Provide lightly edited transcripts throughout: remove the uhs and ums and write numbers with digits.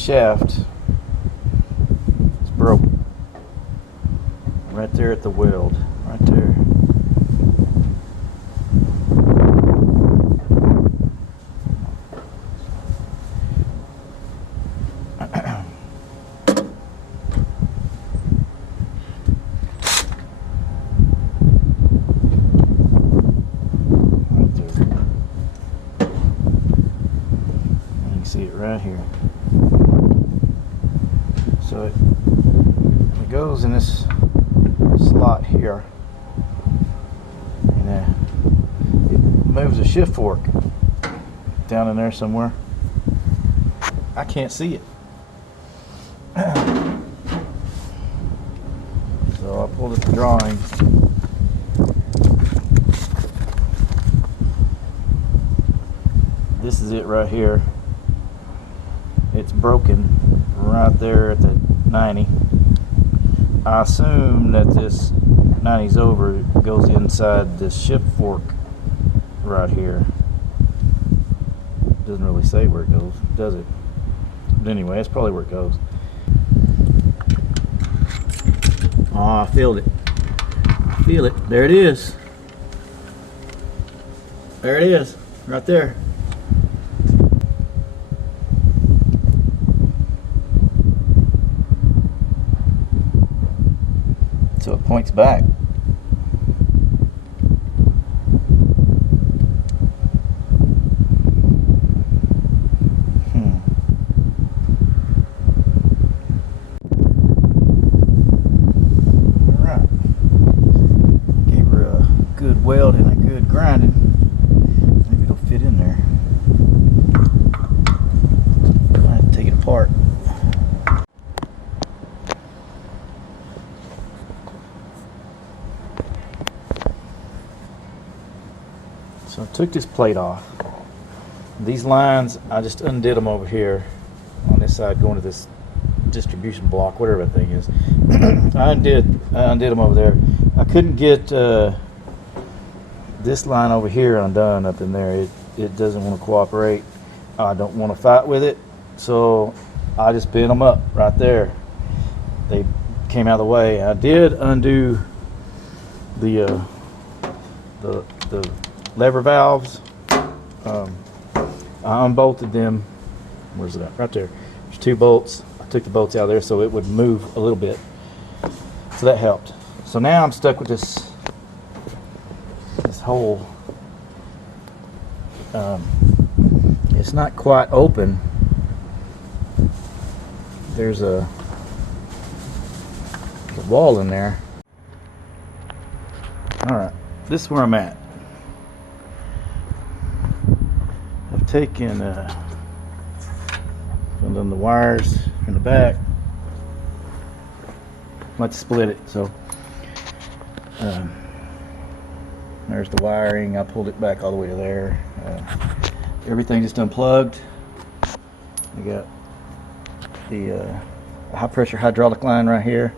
shaft is broken. Right there at the weld. Right there. See it right here. So it goes in this slot here, and it moves a shift fork down in there somewhere. I can't see it. So I pulled up the drawing. This is it right here. It's broken right there at the 90. I assume that this 90's over, it goes inside this shift fork right here. Doesn't really say where it goes, does it? But anyway, that's probably where it goes. Oh, I feel it. I feel it. There it is. There it is, right there. So it points back. Alright. Gave her a good weld and a good grinding. Maybe it'll fit in there. I have to take it apart. So I took this plate off. These lines, I just undid them over here on this side going to this distribution block, whatever that thing is. I undid them over there. I couldn't get this line over here undone up in there. It doesn't want to cooperate. I don't want to fight with it, so I just bent them up right there. They came out of the way. I did undo the lever valves. I unbolted them. Where's it at? Right there. There's 2 bolts. I took the bolts out of there so it would move a little bit. So that helped. So now I'm stuck with this hole. It's not quite open. There's a wall in there. Alright, this is where I'm at. I've taken filled in the wires in the back. Let's split it. So there's the wiring. I pulled it back all the way to there. Everything just unplugged. I got the high pressure hydraulic line right here,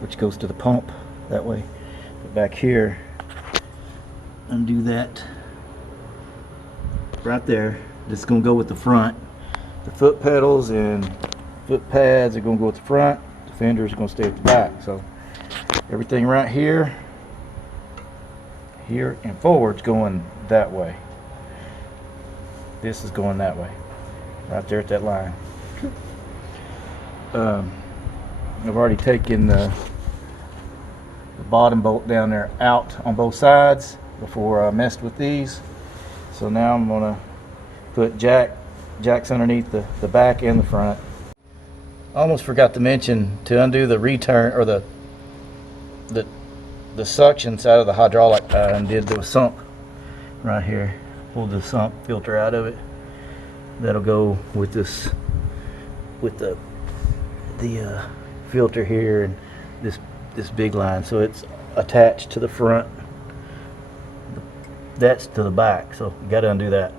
which goes to the pump that way. But back here, undo that right there. This is going to go with the front. The foot pedals and foot pads are going to go with the front. The fenders are going to stay at the back. So everything right here, here and forward is going that way. This is going that way, right there at that line. I've already taken the bottom bolt down there out on both sides before I messed with these. So now I'm going to put jacks underneath the back and the front. I almost forgot to mention to undo the return or the suction side of the hydraulic. I undid the sump right here. Pulled the sump filter out of it. That'll go with this, with the filter here and this big line. So it's attached to the front. That's to the back. So you got to undo that.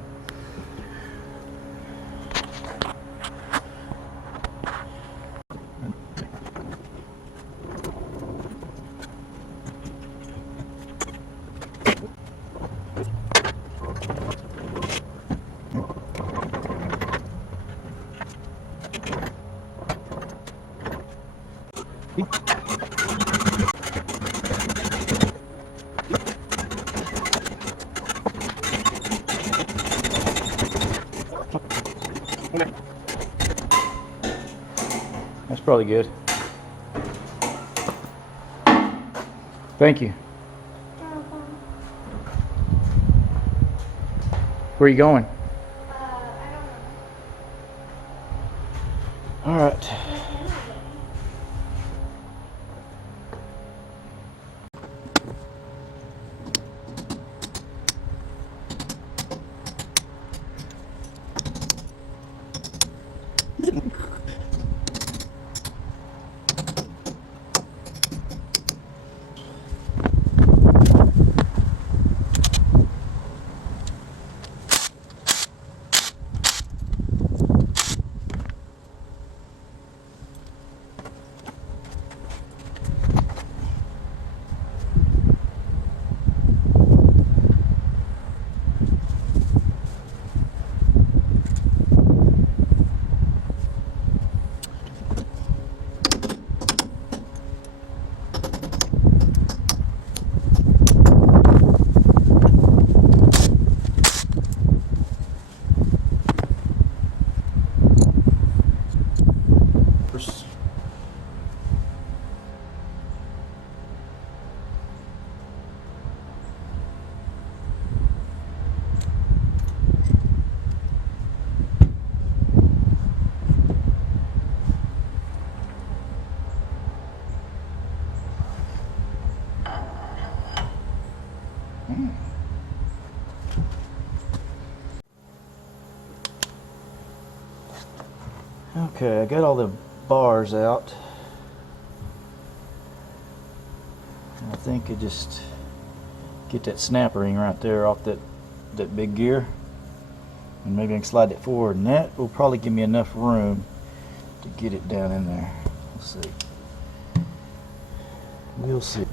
That's probably good. Thank you. Where are you going? I don't know. All right. Okay, I got all the bars out. I think I just get that snap ring right there off that big gear, and maybe I can slide it forward, and that will probably give me enough room to get it down in there. We'll see. We'll see.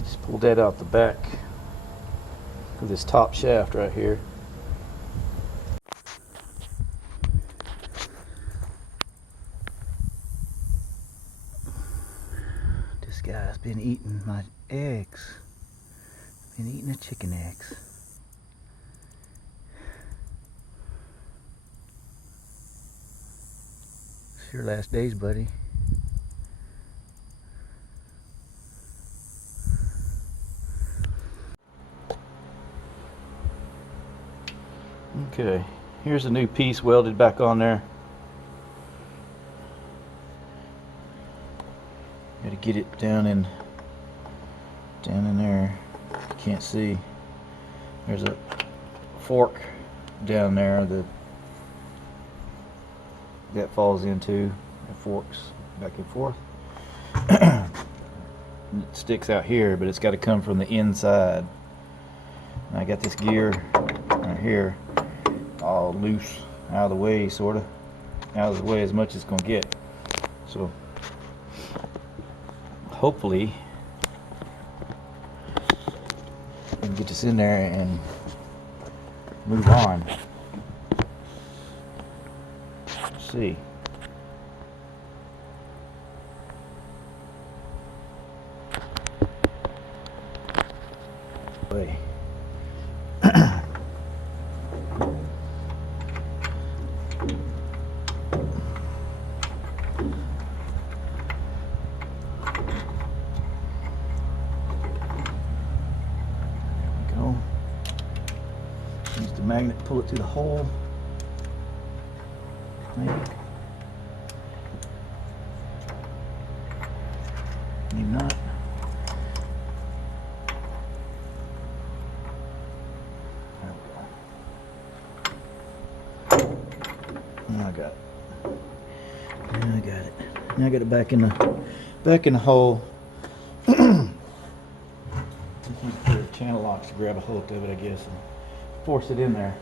Just pull that out the back of this top shaft right here. This guy's been eating my eggs. Been eating the chicken eggs. It's your last days, buddy. Okay, here's a new piece welded back on there. Got to get it down in there. You can't see. There's a fork down there that falls into. It forks back and forth. It sticks out here, but it's got to come from the inside. And I got this gear right here all loose, out of the way, sort of. Out of the way as much as it's going to get. So hopefully I can get this in there and move on. Let's see. Way. Use the magnet to pull it through the hole. Maybe. Maybe not. There we go. Now I got it. Now I got it. Now I got it back in the hole. Use the channel locks to grab a hold of it, I guess, and force it in there.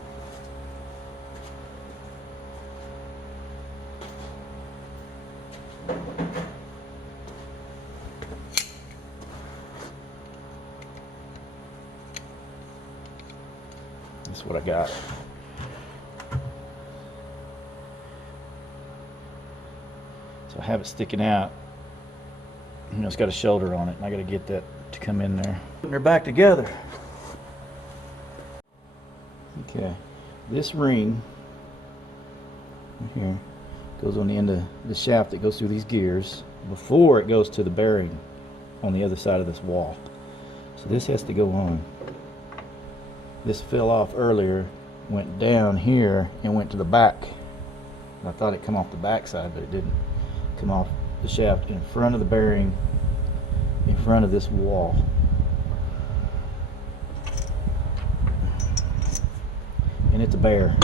That's what I got. So I have it sticking out. You know, it's got a shoulder on it, and I got to get that to come in there. Putting her back together. Okay, this ring right here goes on the end of the shaft that goes through these gears before it goes to the bearing on the other side of this wall. So this has to go on. This fell off earlier, went down here and went to the back. I thought it come off the back side, but it didn't. Come off the shaft in front of the bearing, in front of this wall. And it's a bear.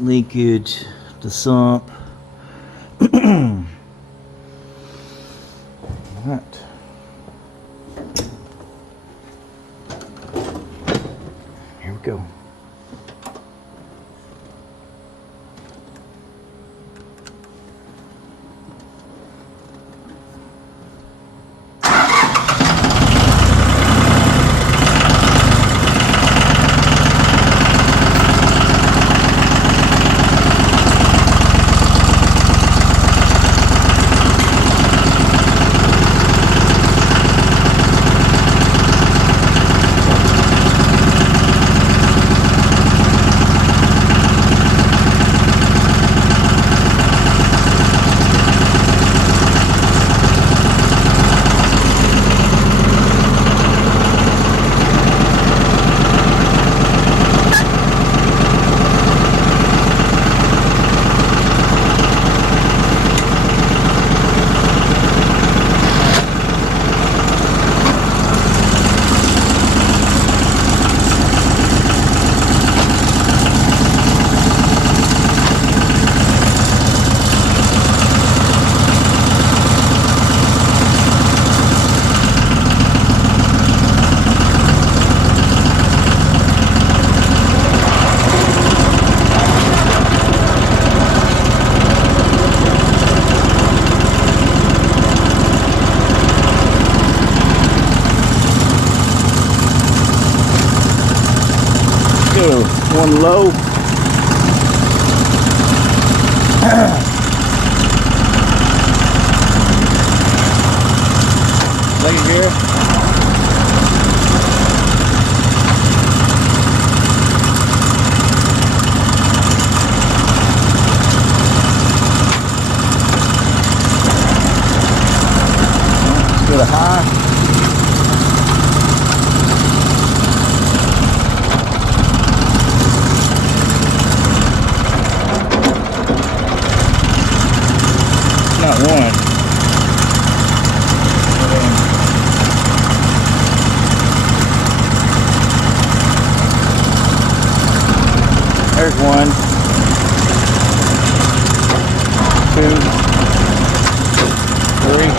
Leakage, the sump. Alright. Here we go. One low. Lay it here. Let's go to high. Not one. There's one. Two. Three.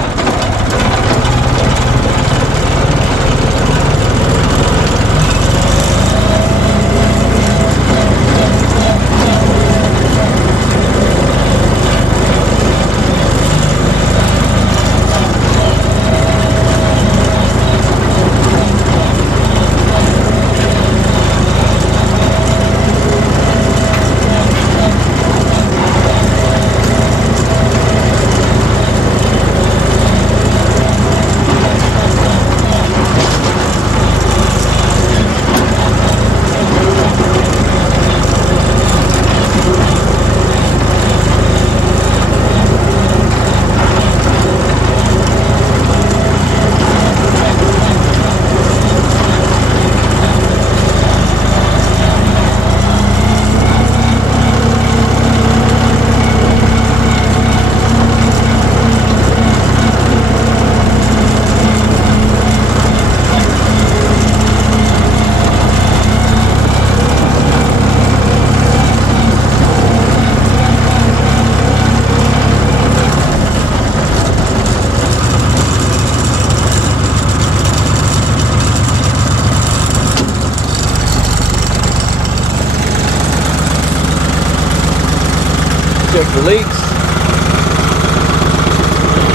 check for leaks.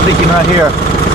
Leaking right here.